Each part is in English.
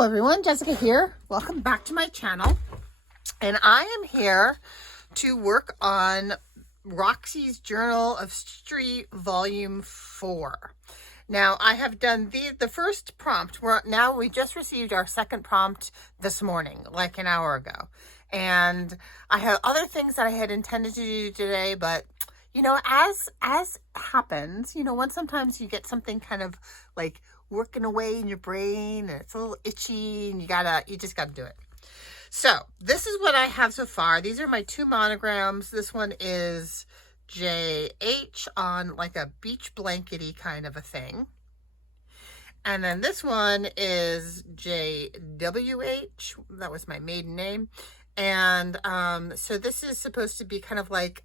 Hello everyone, Jessica here. Welcome back to my channel. And I am here to work on Roxy's Journal of Street Volume 4. Now I have done the first prompt. We just received our second prompt this morning, like an hour ago. And I have other things that I had intended to do today, but you know, as happens, you know, when sometimes you get something kind of like working away in your brain and it's a little itchy and you just gotta do it. So this is what I have so far. These are my two monograms. This one is JH on like a beach blankety kind of a thing. And then this one is JWH. That was my maiden name. And so this is supposed to be kind of like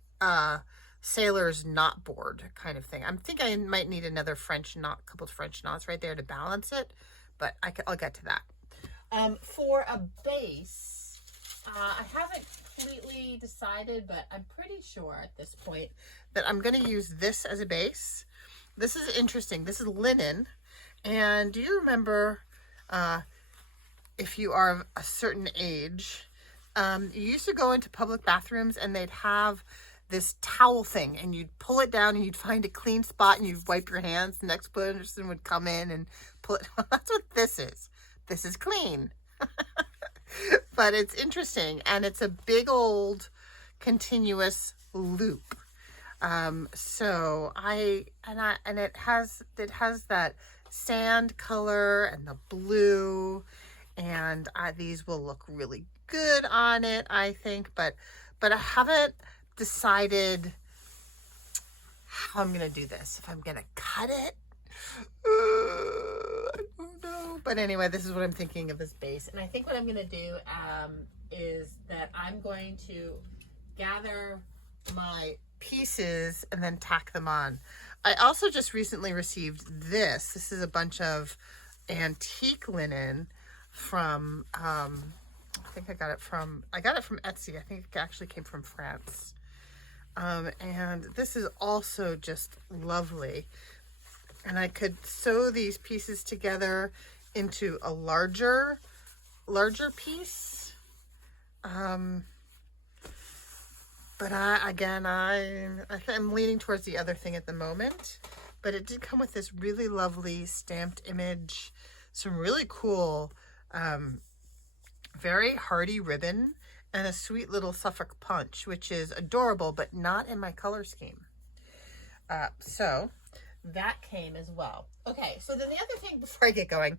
sailor's knot board kind of thing. I think I might need another French knot, couple of French knots right there to balance it, but I'll get to that. For a base, I haven't completely decided, but I'm pretty sure at this point that I'm going to use this as a base. This is interesting. This is linen. And do you remember, if you are of a certain age, you used to go into public bathrooms and they'd have this towel thing and you'd pull it down and you'd find a clean spot and you'd wipe your hands. The next person would come in and pull it. That's what this is. This is clean. But it's interesting and it's a big old continuous loop. So it has that sand color and the blue, and these will look really good on it, I think, but I haven't decided how I'm gonna do this. If I'm gonna cut it, I don't know. But anyway, this is what I'm thinking of this base. And I think what I'm gonna do is that I'm going to gather my pieces and then tack them on. I also just recently received this. This is a bunch of antique linen from I think I got it from Etsy. I think it actually came from France. And this is also just lovely. And I could sew these pieces together into a larger piece. But I'm leaning towards the other thing at the moment. But it did come with this really lovely stamped image, some really cool, very hardy ribbon, and a sweet little Suffolk punch, which is adorable, but not in my color scheme. So that came as well. Okay, so then the other thing before I get going,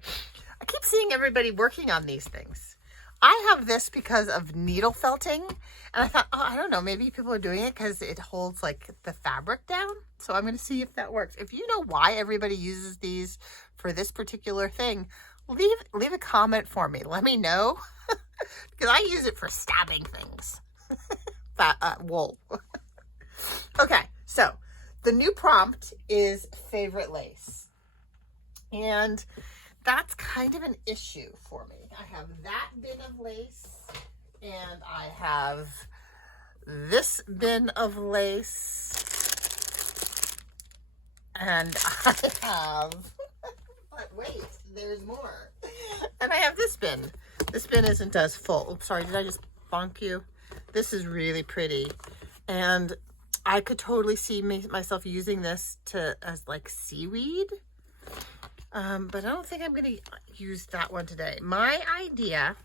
I keep seeing everybody working on these things. I have this because of needle felting, and I thought, I don't know, maybe people are doing it because it holds like the fabric down. So I'm going to see if that works. If you know why everybody uses these for this particular thing, leave a comment for me. Let me know. Because I use it for stabbing things. Wool. Okay, so the new prompt is favorite lace. And that's kind of an issue for me. I have that bin of lace, and I have this bin of lace, and I have, but wait, there's more. And I have this bin. This bin isn't as full. Oops, sorry, did I just bonk you? This is really pretty. And I could totally see myself using this as like seaweed. But I don't think I'm going to use that one today. My idea,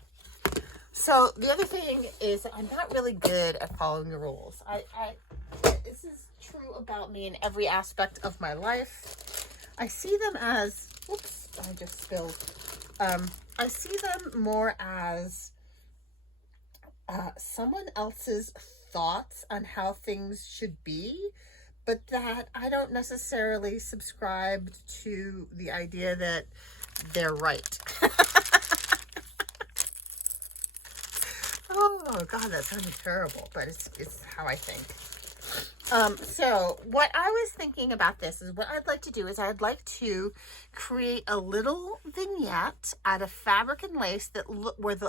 so the other thing is I'm not really good at following the rules. This is true about me in every aspect of my life. I see them as, oops, I just spilled. I see them more as someone else's thoughts on how things should be, but that I don't necessarily subscribe to the idea that they're right. Oh God, that sounded terrible, but it's how I think. So what I was thinking about this is what I'd like to do is I'd like to create a little vignette out of fabric and lace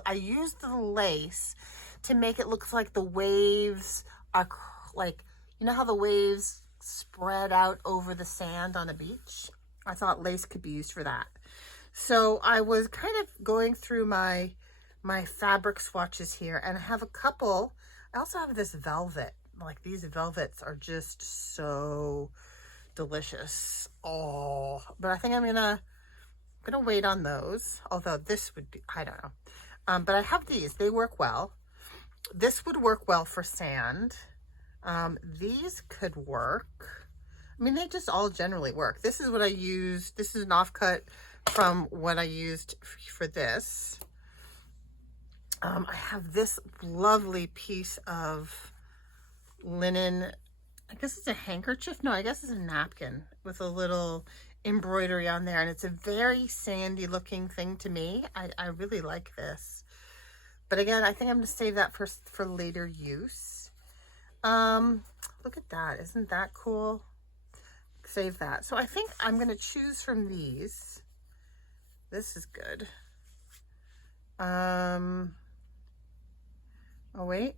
I use the lace to make it look like the waves are like, you know how the waves spread out over the sand on a beach? I thought lace could be used for that. So I was kind of going through my fabric swatches here, and I have a couple. I also have this velvet. Like, these velvets are just so delicious. Oh, but I think I'm gonna wait on those. Although this would be, I don't know. But I have these. They work well. This would work well for sand. These could work. I mean, they just all generally work. This is what I used. This is an offcut from what I used for this. I have this lovely piece of linen. I guess it's a handkerchief. No, I guess it's a napkin with a little embroidery on there. And it's a very sandy looking thing to me. I really like this. But again, I think I'm going to save that for later use. Look at that. Isn't that cool? Save that. So I think I'm going to choose from these. This is good. Oh, wait.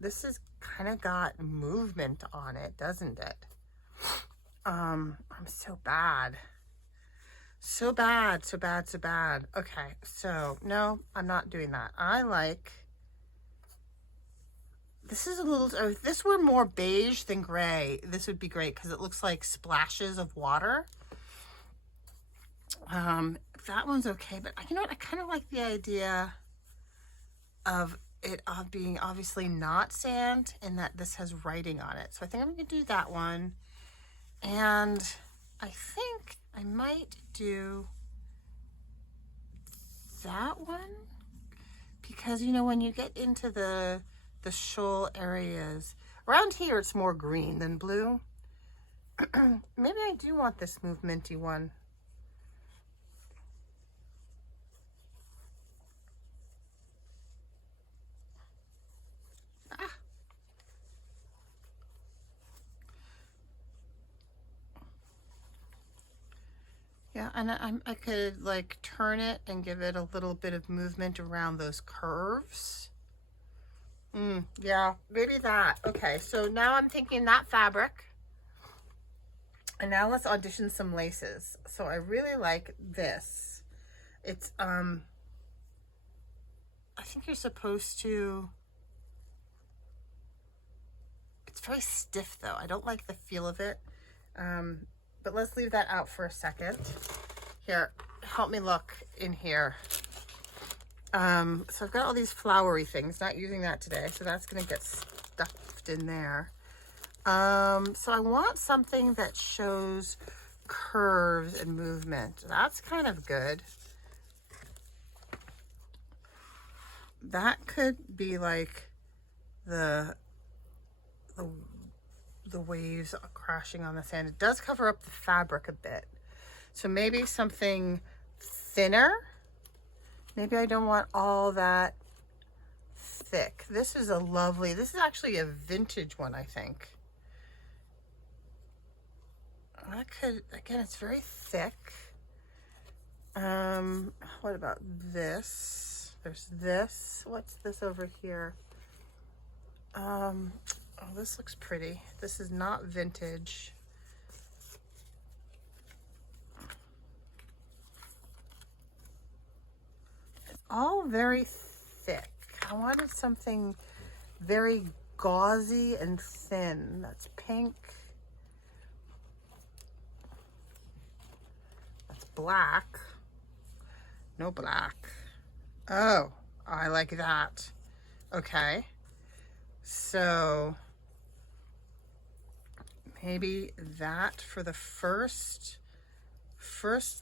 This has kind of got movement on it, doesn't it? I'm so bad. So bad. Okay, so no, I'm not doing that. I like, this is a little, if this were more beige than gray, this would be great because it looks like splashes of water. That one's okay, but you know what? I kind of like the idea of it being obviously not sand and that this has writing on it. So I think I'm going to do that one. And I think I might do that one because, you know, when you get into the shoal areas, around here it's more green than blue. Maybe I do want this movementy one. Yeah, and I could like turn it and give it a little bit of movement around those curves. Yeah, maybe that. Okay, so now I'm thinking that fabric. And now let's audition some laces. So I really like this. It's, I think you're supposed to, it's very stiff though. I don't like the feel of it. But let's leave that out for a second. Here, help me look in here. So I've got all these flowery things, not using that today. So that's gonna get stuffed in there. So I want something that shows curves and movement. That's kind of good. That could be like the waves crashing on the sand. It does cover up the fabric a bit. So maybe something thinner. Maybe I don't want all that thick. This is a lovely, this is actually a vintage one, I think. I could, again, it's very thick. What about this? There's this. What's this over here? Oh, this looks pretty. This is not vintage. It's all very thick. I wanted something very gauzy and thin. That's pink. That's black. No black. Oh, I like that. Okay. So maybe that for the first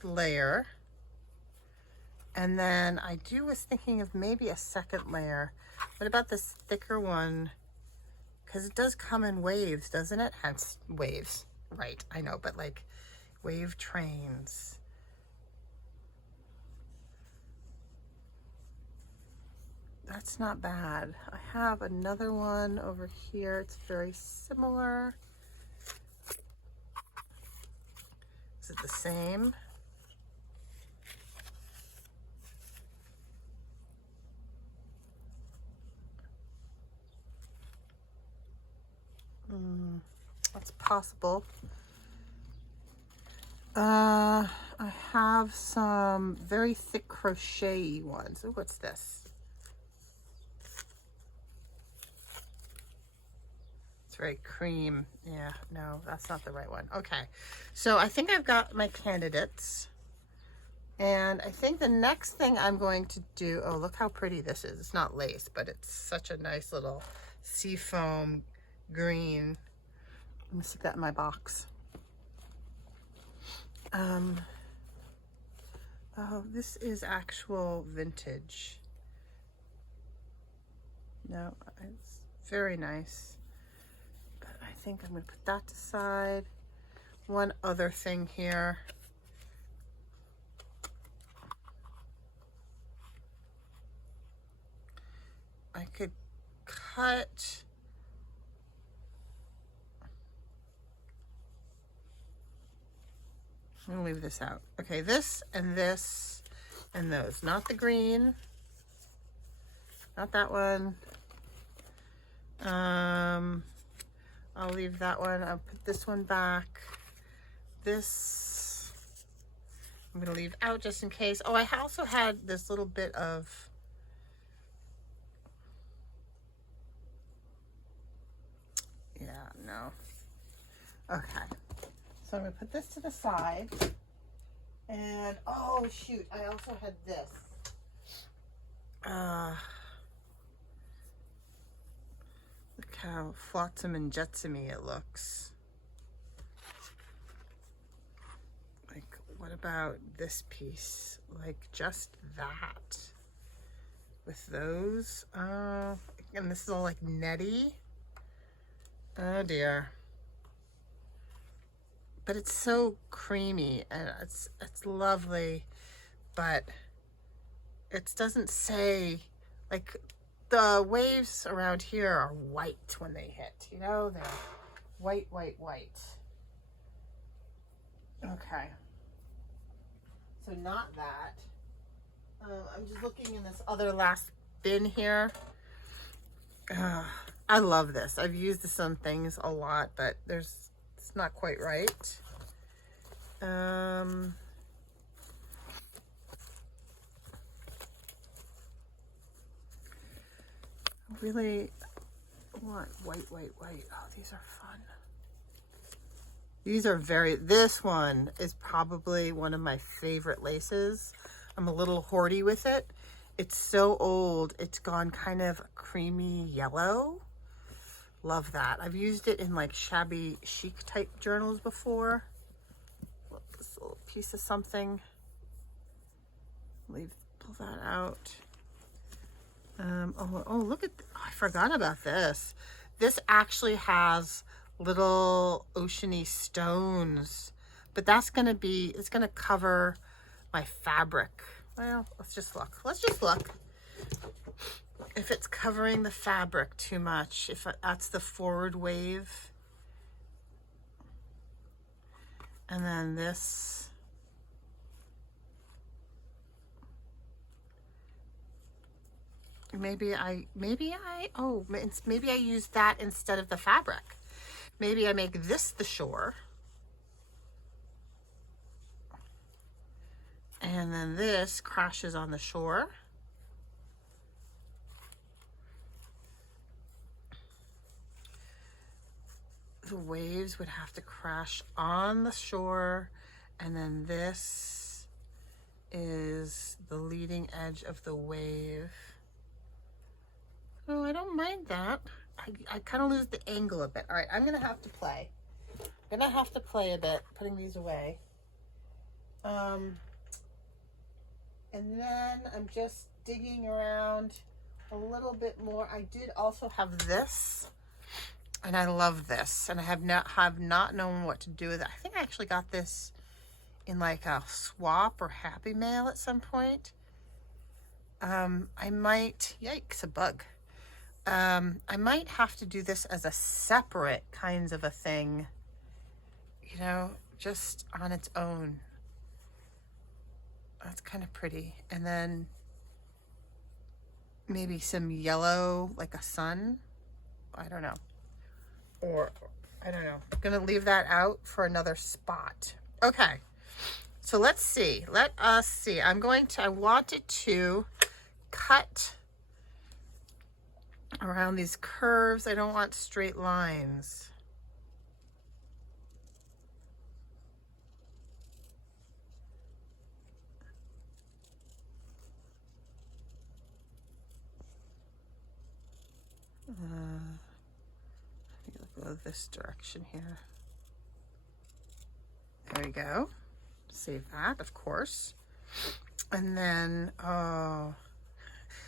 layer. And then I was thinking of maybe a second layer. What about this thicker one? Because it does come in waves, doesn't it? Hence waves. Right, I know, but like wave trains. That's not bad. I have another one over here. It's very similar. Is it the same? That's possible. I have some very thick crochet ones. Ooh, what's this? It's very cream. Yeah, no, that's not the right one. Okay, so I think I've got my candidates. And I think the next thing I'm going to do, oh, look how pretty this is. It's not lace, but it's such a nice little seafoam green. Let me stick that in my box. Oh, this is actual vintage. No, it's very nice. But I think I'm going to put that aside. One other thing here. I could cut. I'm gonna leave this out. Okay, this and those. Not the green. Not that one. I'll leave that one. I'll put this one back. This I'm gonna leave out just in case. Oh, I also had this little bit of no. Okay. So I'm gonna put this to the side. And oh shoot, I also had this. Look how flotsam and jetsamy it looks. Like, what about this piece? Like just that. With those. And this is all like netty. Oh dear. But it's so creamy and it's lovely, but it doesn't say, like, the waves around here are white when they hit, you know, they're white, white, white. Okay, so not that. I'm just looking in this other last bin here. I love this. I've used this on things a lot, but it's not quite right. I really want white, white, white. Oh, these are fun. These are this one is probably one of my favorite laces. I'm a little hoardy with it. It's so old, it's gone kind of creamy yellow. Love that. I've used it in like shabby chic type journals before. Look, this little piece of something. Pull that out. Oh, look at, I forgot about this. This actually has little oceany stones, but it's gonna cover my fabric. Well, let's just look. If it's covering the fabric too much, if that's the forward wave. And then this. Maybe I use that instead of the fabric. Maybe I make this the shore. And then this crashes on the shore. The waves would have to crash on the shore, and then this is the leading edge of the wave. Oh, I don't mind that. I kind of lose the angle a bit. All right, I'm gonna have to play. I'm gonna have to play a bit, putting these away. And then I'm just digging around a little bit more. I did also have this, and I love this, and I have not known what to do with it. I think I actually got this in like a swap or Happy Mail at some point. I might, yikes, a bug. I might have to do this as a separate kinds of a thing, you know, just on its own. That's kind of pretty. And then maybe some yellow, like a sun. I don't know. Or, I don't know. I'm going to leave that out for another spot. Okay. So let's see. Let us see. I wanted to cut around these curves. I don't want straight lines. I think I'll go this direction here. There we go. Save that, of course. And then, oh,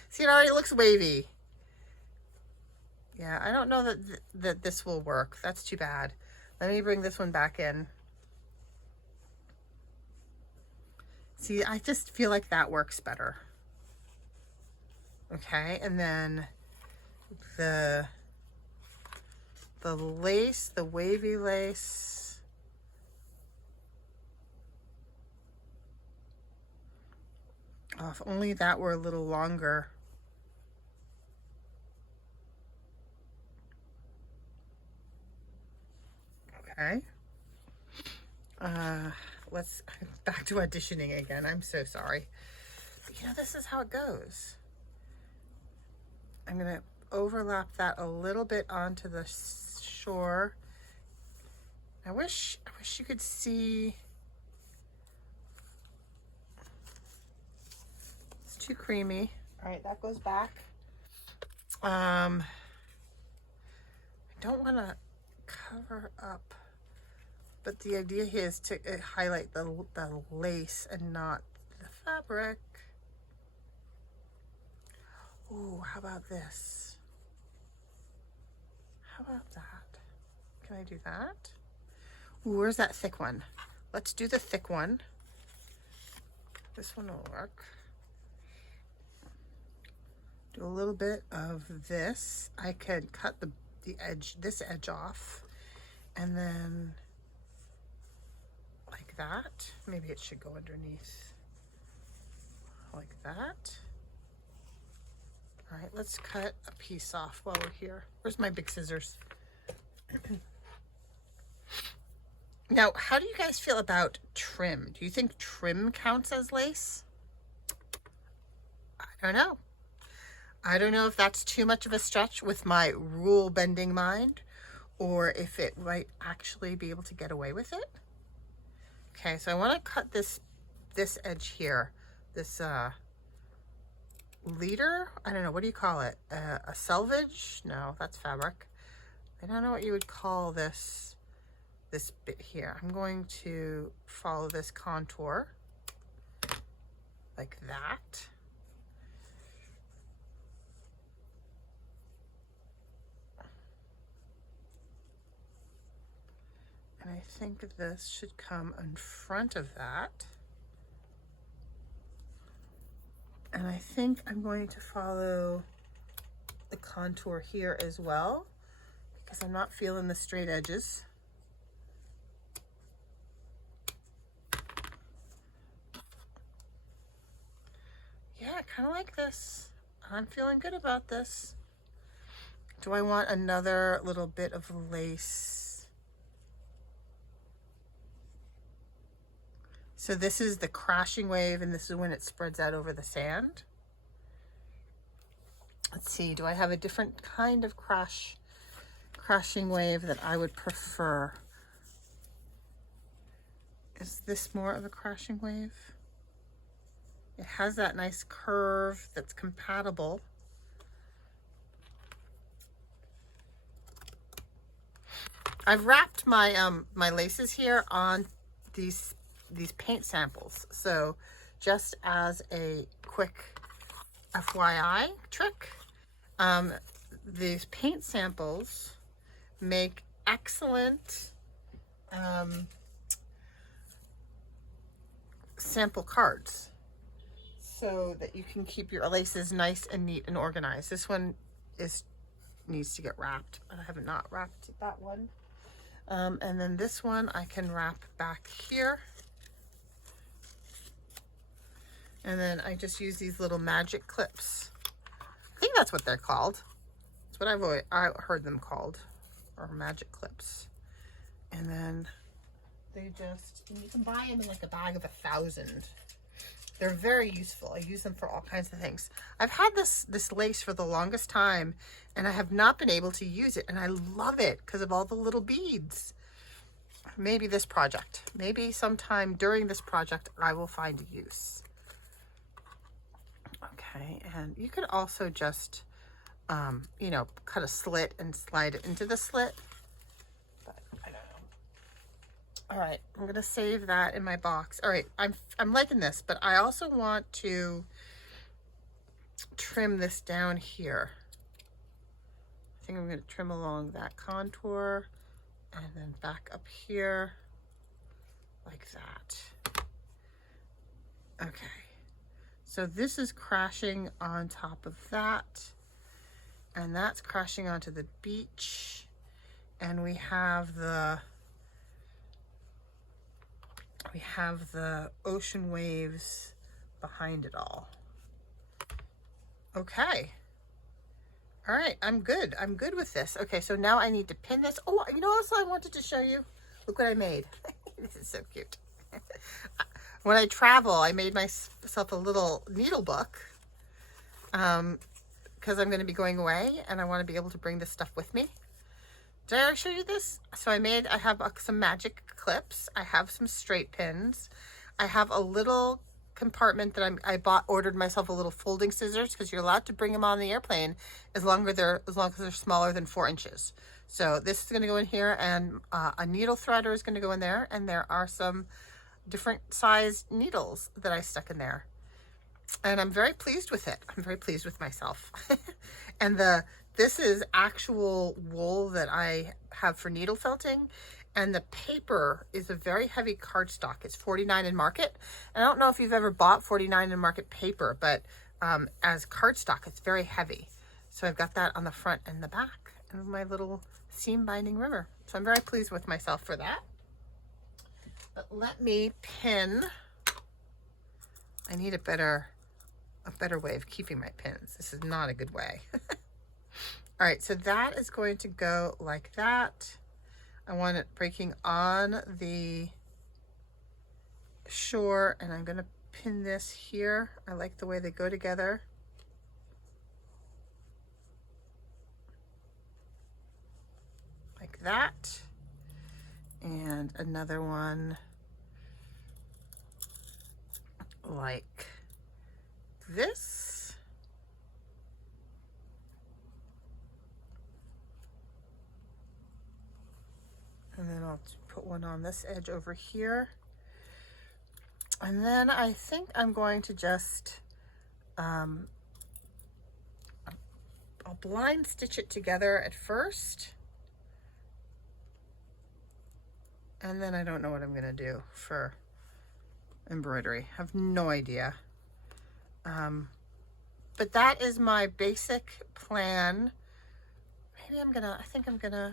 see, it already looks wavy. Yeah, I don't know that this will work. That's too bad. Let me bring this one back in. See, I just feel like that works better. Okay, and then the lace, the wavy lace. Oh, if only that were a little longer. Okay. Let's back to auditioning again. I'm so sorry. But you know, this is how it goes. I'm gonna overlap that a little bit onto the shore. I wish you could see. It's too creamy. All right, that goes back. I don't want to cover up, but the idea here is to highlight the lace and not the fabric. Ooh, how about this? How about that? Can I do that? Ooh, where's that thick one? Let's do the thick one. This one will work. Do a little bit of this. I could cut the edge, this edge off, and then like that. Maybe it should go underneath like that. All right, let's cut a piece off while we're here. Where's my big scissors? Now, how do you guys feel about trim? Do you think trim counts as lace? I don't know. I don't know if that's too much of a stretch with my rule bending mind, or if it might actually be able to get away with it. Okay, so I want to cut this edge here, this leader. I don't know, what do you call it? A selvage? No, that's fabric. I don't know what you would call this bit here. I'm going to follow this contour like that. And I think this should come in front of that. And I think I'm going to follow the contour here as well, because I'm not feeling the straight edges. Yeah, kind of like this. I'm feeling good about this. Do I want another little bit of lace? So this is the crashing wave, and this is when it spreads out over the sand. Let's see, do I have a different kind of crashing wave that I would prefer? Is this more of a crashing wave? It has that nice curve that's compatible. I've wrapped my my laces here on these paint samples. So just as a quick FYI trick, these paint samples make excellent sample cards, so that you can keep your laces nice and neat and organized. This one needs to get wrapped. I have not wrapped that one. And then this one I can wrap back here. And then I just use these little magic clips. I think that's what they're called. That's what I heard them called, or magic clips. And then You can buy them in like a bag of 1,000. They're very useful. I use them for all kinds of things. I've had this lace for the longest time, and I have not been able to use it, and I love it because of all the little beads. Maybe this project, maybe sometime during this project, I will find a use. Okay, and you could also just, you know, cut a slit and slide it into the slit. But I don't know. All right, I'm gonna save that in my box. All right, I'm liking this, but I also want to trim this down here. I think I'm gonna trim along that contour and then back up here like that. Okay. So this is crashing on top of that, and that's crashing onto the beach, and we have the ocean waves behind it all. Okay. All right, I'm good. I'm good with this. Okay, so now I need to pin this. Oh, you know what else I wanted to show you? Look what I made. This is so cute. When I travel, I made myself a little needle book because I'm going to be going away and I want to be able to bring this stuff with me. Did I show you this? So I have some magic clips. I have some straight pins. I have a little compartment that ordered myself a little folding scissors because you're allowed to bring them on the airplane as long as they're smaller than 4 inches. So this is going to go in here, and a needle threader is going to go in there, and there are some different size needles that I stuck in there, and I'm very pleased with it. I'm very pleased with myself. And this is actual wool that I have for needle felting, and the paper is a very heavy cardstock. It's 49 in Market. And I don't know if you've ever bought 49 in Market paper, but as cardstock, it's very heavy. So I've got that on the front and the back of my little seam binding ribbon. So I'm very pleased with myself for that. But let me pin. I need a better way of keeping my pins. This is not a good way. All right, so that is going to go like that. I want it breaking on the shore, and I'm going to pin this here. I like the way they go together. Like that. And another one like this. And then I'll put one on this edge over here. And then I think I'm going to just, I'll blind stitch it together at first. And then I don't know what I'm going to do for embroidery. I have no idea. But that is my basic plan. Maybe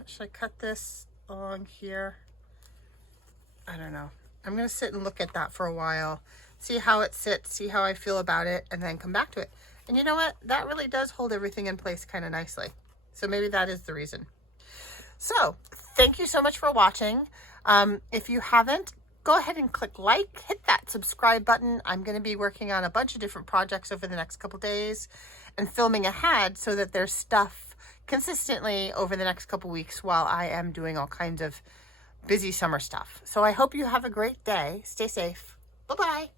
should I cut this along here? I don't know. I'm going to sit and look at that for a while, see how it sits, see how I feel about it, and then come back to it. And you know what? That really does hold everything in place kind of nicely. So maybe that is the reason. So thank you so much for watching. If you haven't, go ahead and click like, hit that subscribe button. I'm going to be working on a bunch of different projects over the next couple days and filming ahead so that there's stuff consistently over the next couple weeks while I am doing all kinds of busy summer stuff. So I hope you have a great day. Stay safe. Bye-bye.